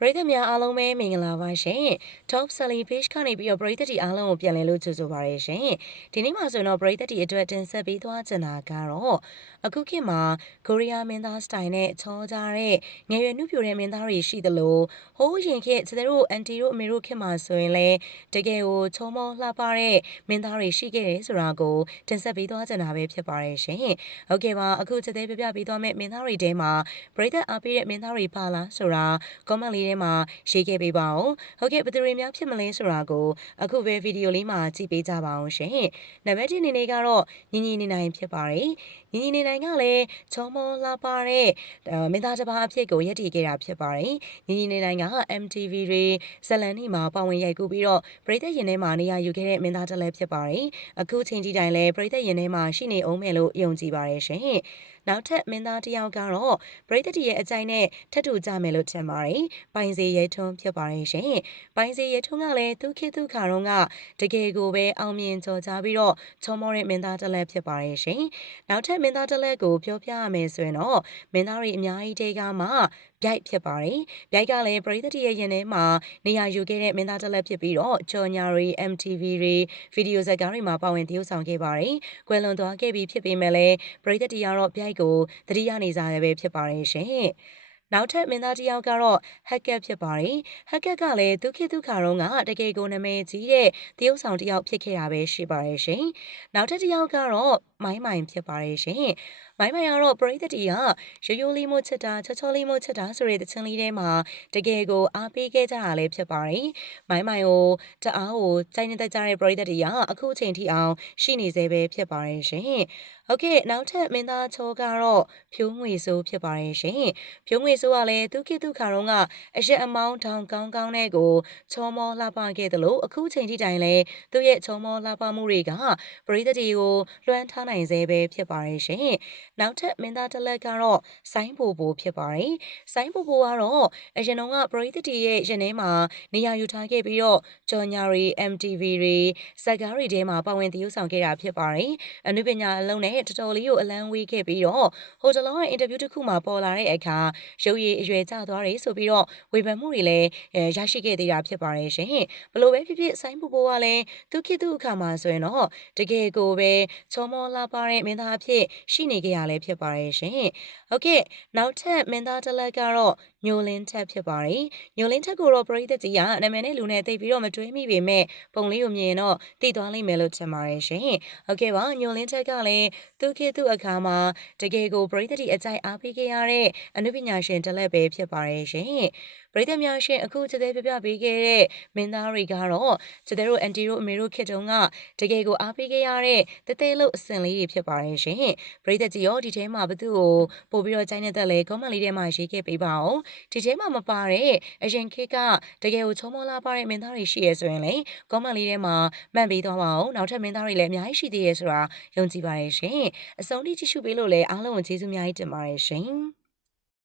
ပရိသတ်များအားလုံးပဲမင်္ဂလာပါရှင် Top Selling Page ကနေပြီးတော့ပရိသတ်တီအားလုံးကိုပြန်လည်လို့ကြိုဆိုပါရရှင်ဒီနေ့မှာဆိုရင်တော့ပရိသတ်တီအတွက်တင်ဆက်ပေးသွားချင်တာကတော့အခုခေတ်မှာကိုရီးယားမင်းသားစတိုင်နဲ့ချောကြတဲ့ငယ်ရွယ်နှုတ်ပြတဲ့မင်းသားတွေရှိသလိုဟိုးရင်ခေတ်ကျတဲ့တို့အန်တီတို့အမေတို့ခေတ်မှာဆိုရင်လည်းတကယ်ကိုချောမောလှပတဲ့မင်းသားတွေရှိခဲ့တယ်ဆိုတာကိုတင်ဆက်ပေးသွားချင်တာပဲဖြစ်ပါရရှင်ဟုတ်ကဲ့ပါအခုကျတဲ့ပြပြပေးသွားမယ့်မင်းသားတွေထဲမှာပရိသတ်အားပေးတဲ့မင်းသားတွေပါလားဆိုတာ comment လေးထဲမှာရေးခဲ့ပေးပါဦးဟုတ်ကဲ့ဘယ်သူတွေများဖြစ်မလဲဆိုတာကိုအခုပဲဗီဒီယိုလေးမှာကြည့်ပေးကြပါအောင်ရှင်နံပါတ်1အနေနဲ့ကတော့ညီညီနေနိုင်ဖြစ်ပါတယ်ညီညီနေနိုင်ကလည်းချောမောလာပါတဲ့မင်းသားတစ်ပါးအဖြစ်ကိုရည်တည်ခဲ့တာဖြစ်ပါတယ်ညီညီနေနိုင်က MTV တွေဇလန်နီမှာပါဝင်ရိုက်ကူးပြီးတော့ပရိသတ်ရင်ထဲမှာနေရာယူခဲ့တဲ့မင်းသားတစ်လည်းဖြစ်ပါတယ်အခုချိန်ကြီးတိုင်းလည်းပရိသတ်ရင်ထဲမှာရှိနေအောင်မယ်လို့ယုံကြည်ပါတယ်ရှင် နောက်ထပ်မင်းသားတစ်ယောက်ကတော့ပရိသတ်ရဲ့အကြိုက်နဲ့ထပ်တူကြမယ်လို့ထင်ပါတယ်။ပိုင်စီရဲထွန်းဖြစ်ပါတယ်ရှင်။ပိုင်စီရဲထွန်းကလည်းသူခေတ်သူခါတော့ကတကယ်ကိုပဲအောင်မြင်ကြော်ကြားပြီးတော့ချောမောတဲ့မင်းသားတစ်လက်ဖြစ်ပါတယ်ရှင်။နောက်ထပ်မင်းသားတစ်လက်ကိုပြောပြရမယ်ဆိုရင်တော့မင်းသားတွေအများကြီးတဲကမှဗျိုက်ဖြစ်ပါတယ်။ဗျိုက်ကလည်းပရိသတ်ရဲ့ရင်ထဲမှာနေရာယူခဲ့တဲ့မင်းသားတစ်လက်ဖြစ်ပြီးတော့ကြော်ညာတွေ MTV တွေဗီဒီယိုဇာတ်ကားတွေမှာပါဝင်သရုပ်ဆောင်ခဲ့ပါတယ်။ကွယ်လွန်သွားခဲ့ပြီးဖြစ်ပေမဲ့လည်းပရိသတ်တရားတော့ဗျိုက်ကိုသတိရနေကြရပဲဖြစ်ပါတယ်ရှင်။ နောက်ထပ်မင်းသားတစ်ယောက်ကတော့ဟက်ကက်ဖြစ်ပါတယ်။ဟက်ကက်ကလည်းဒုက္ခဒုက္ခတော့ကတကယ်ကိုနာမည်ကြီးတဲ့တရုပ်ဆောင်တစ်ယောက်ဖြစ်ခဲ့တာပဲရှိပါတယ်ရှင်။နောက်ထပ်တစ်ယောက်ကတော့မိုင်းမိုင်ဖြစ်ပါတယ်ရှင်။မိုင်းမိုင်ကတော့ပရိသတ်တီကရိုးရိုးလေးမို့ချစ်တာချောချောလေးမို့ချစ်တာဆိုတဲ့တခြင်းလေးထဲမှာတကယ်ကိုအားပေးခဲ့ကြတာလည်းဖြစ်ပါတယ်။မိုင်းမိုင်ကိုတအားကိုစိုက်နေတတ်ကြတဲ့ပရိသတ်တီကအခုအချိန်ထိအောင်ရှိနေသေးပဲဖြစ်ပါတယ်ရှင်။ဟုတ်ကဲ့နောက်ထပ်မင်းသားချောကတော့ဖြိုးငွေဆိုးဖြစ်ပါတယ်ရှင်။ဖြိုးငွေဆိုးကလည်းဒုက္ခဒုက္ခတော့ကအရက်အမောင်းထောင်ကောင်းကောင်းတဲ့ကိုချောမောလှပခဲ့တယ်လို့အခုချိန်ထိတိုင်လဲသူ့ရဲ့ချောမောလှပမှုတွေကပရိသတ်တီကိုလွှမ်းထားနိုင်စေပဲဖြစ်ပါတယ်ရှင်။နောက်ထပ်မင်းသားတစ်လက်ကတော့ဆိုင်းပိုပိုဖြစ်ပါတယ်။ဆိုင်းပိုပိုကတော့အရင်တော့ကပရိသတ်တီရဲ့ရင်ထဲမှာနေရာယူထားခဲ့ပြီးတော့ကြော်ညာတွေ MTV တွေဇက်ကားတွေထဲမှာပါဝင်သရုပ်ဆောင်ခဲ့တာဖြစ်ပါတယ်။အနုပညာအလုံးနဲ့တော်တော်လေးကိုအလန်းဝေးခဲ့ပြီးတော့ဟိုတလောရဲ့အင်တာဗျူးတစ်ခုမှာပေါ်လာတဲ့အခါရုပ်ရည်အရွယ်ကျသွားတယ်ဆိုပြီးတော့ဝေဖန်မှုတွေလည်းရရှိခဲ့သေးတာဖြစ်ပါတယ်ရှင်။ဘလို့ပဲဖြစ်ဖြစ်ဆိုင်းပိုပိုကလည်းသူခေတ်သူအခါမှာဆိုရင်တော့တကယ်ကိုပဲချောမောလာပါတဲ့မင်းသားအဖြစ်ရှိနေကြရလဲဖြစ်ပါတယ်ရှင်။ဟုတ်ကဲ့နောက်ထပ်မင်းသားတစ်လက်ကတော့ညိုလင်းထက်ဖြစ်ပါတယ်။ညိုလင်းထက်ကိုတော့ပရိသတ်ကြီးကနာမည်နဲ့လူနဲ့သိပြီးတော့မတွေးမိပေမဲ့ပုံလေးကိုမြင်တော့သိသွားလိမ့်မယ်လို့ထင်ပါတယ်ရှင်။ဟုတ်ကဲ့ပါညိုလင်းထက်ကလည်းသူခေတ်သူအခါမှာတကယ်ကိုပရိသတ်ကြီးအကြိုက်အားပေးခဲ့ရတဲ့အနုပညာရှင်တစ်လက်ပဲဖြစ်ပါတယ်ရှင်။ပရိသတ်များရှင်အခုချက်သေးပြပြပေးခဲ့တဲ့မင်းသားတွေကတော့ချက်သေးတို့အန်တီတို့အမေတို့ခေတ်တုန်းကတကယ်ကိုအားပေးခဲ့ရတဲ့တသေးလို့အစင်လေးတွေဖြစ်ပါတယ်ရှင်။ပရိသတ်ကြီးရောဒီထဲမှာဘသူ့ကိုပို့ပြီးတော့ကြိုင်းနေတဲ့လဲ comment လေးထဲမှာရေးခဲ့ပေးပါအောင်။ဒီထဲမှာမပါတဲ့အရင်ခေတ်ကတကယ်ကိုချုံမောလာပါတဲ့မင်းသားတွေရှိရဆိုရင်လေ comment လေးထဲမှာမှတ်ပေးသွားပါအောင်။နောက်ထပ်မင်းသားတွေလည်းအများကြီးရှိသေးရဲ့ဆိုတာယုံကြည်ပါတယ်ရှင်။အဆုံးထိကြည့်ရှုပေးလို့လည်းအားလုံးကိုကျေးဇူးအများကြီးတင်ပါတယ်ရှင်။